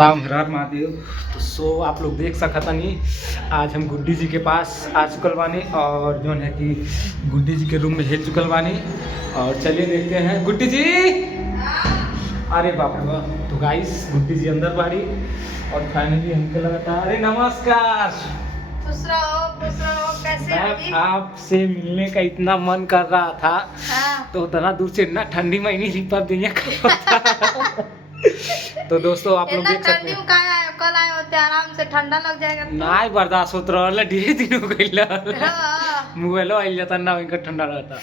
राम हर हर महादेव। तो सो आप लोग देख सकता नहीं, आज हम गुड्डी जी के पास आ चुकल बानी और जो है कि गुड्डी जी के रूम में हिल चुकल बानी। और चलिए देखते हैं गुड्डी जी। अरे बाप रे बाप। तो गाइस गुड्डी जी अंदर बाड़ी और फाइनली हमको लगा था। अरे नमस्कार। खुश रहो, कैसे हो जी? आपसे मिलने का इतना मन कर रहा था। हाँ। तो उतना दूर से इतना ठंडी महीने रिपा दिया तो दोस्तों आप लोग देख सकते हैं, कल आए होते आराम से ठंडा लग जाएगा तो। ना बर्दाश्त होत रहल, ढेर दिन हो गइल। हाँ। मोबाइलो आइल जाता ना, इनका ठंडा रहता।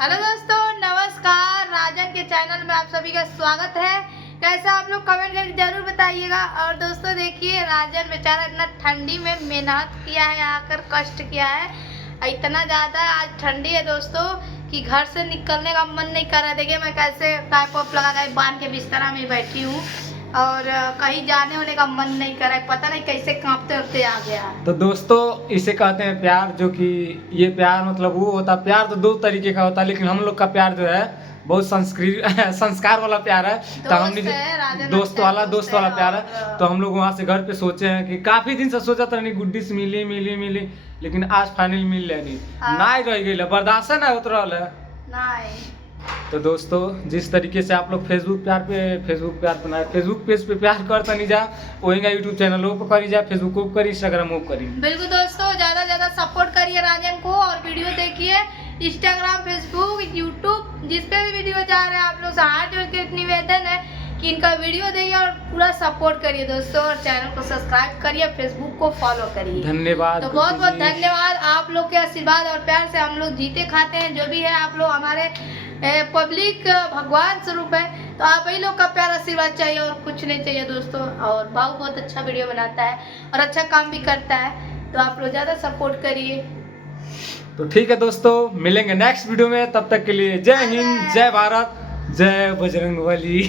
हेलो दोस्तों, नमस्कार। राजन के चैनल में आप सभी का स्वागत है। कैसा आप लोग कमेंट करके जरूर बताइएगा। और दोस्तों देखिए, राजन बेचारा इतना ठंडी में मेहनत किया है, आकर कष्ट किया है। इतना ज़्यादा आज ठंडी है दोस्तों कि घर से निकलने का मन नहीं कर रहा। देखिए मैं कैसे टाइप ऑफ लगा कर बांध के बिस्तरा में बैठी हूँ और कहीं जाने होने का मन नहीं कर रहा है। पता नहीं कैसे कांपते उठते आ गया। तो दोस्तों इसे कहते हैं प्यार, जो कि ये प्यार मतलब वो होता है। प्यार तो दो तरीके का होता है, लेकिन हम लोग का प्यार जो है बहुत संस्कार वाला प्यार है। तो हमने दोस्त वाला प्यार है। तो हम लोग वहाँ से घर पे सोचे हैं कि काफी दिन से सोचा था नहीं गुड्डी से मिली, लेकिन आज फाइनल मिल लेनी ना रह गई, बर्दाश्त ना होत रहल है। तो दोस्तों जिस तरीके से आप लोग फेसबुक पेज पे प्यार करता नहीं जा, वही यूट्यूब चैनलों पर करी जा, फेसबुक को करी, इंस्टाग्राम को करी। बिल्कुल दोस्तों, ज्यादा सपोर्ट करिए राजन को और वीडियो देखिए। इंस्टाग्राम, फेसबुक, यूट्यूब जिस पे भी वीडियो जा रहे हैं, आप लोग से हाथ जोड़ के निवेदन है कि इनका वीडियो देखिए और पूरा सपोर्ट करिए दोस्तों। और चैनल को सब्सक्राइब करिए, फेसबुक को फॉलो करिए। धन्यवाद। तो बहुत बहुत धन्यवाद। आप लोग के आशीर्वाद और प्यार से हम लोग जीते खाते हैं। जो भी है आप लोग हमारे पब्लिक भगवान स्वरूप है। तो आप ही लोग का प्यार आशीर्वाद चाहिए और कुछ नहीं चाहिए दोस्तों। और बाबू बहुत अच्छा वीडियो बनाता है और अच्छा काम भी करता है, तो आप लोग ज़्यादा सपोर्ट करिए। तो ठीक है दोस्तों, मिलेंगे नेक्स्ट वीडियो में। तब तक के लिए जय हिंद, जय भारत, जय बजरंगबली।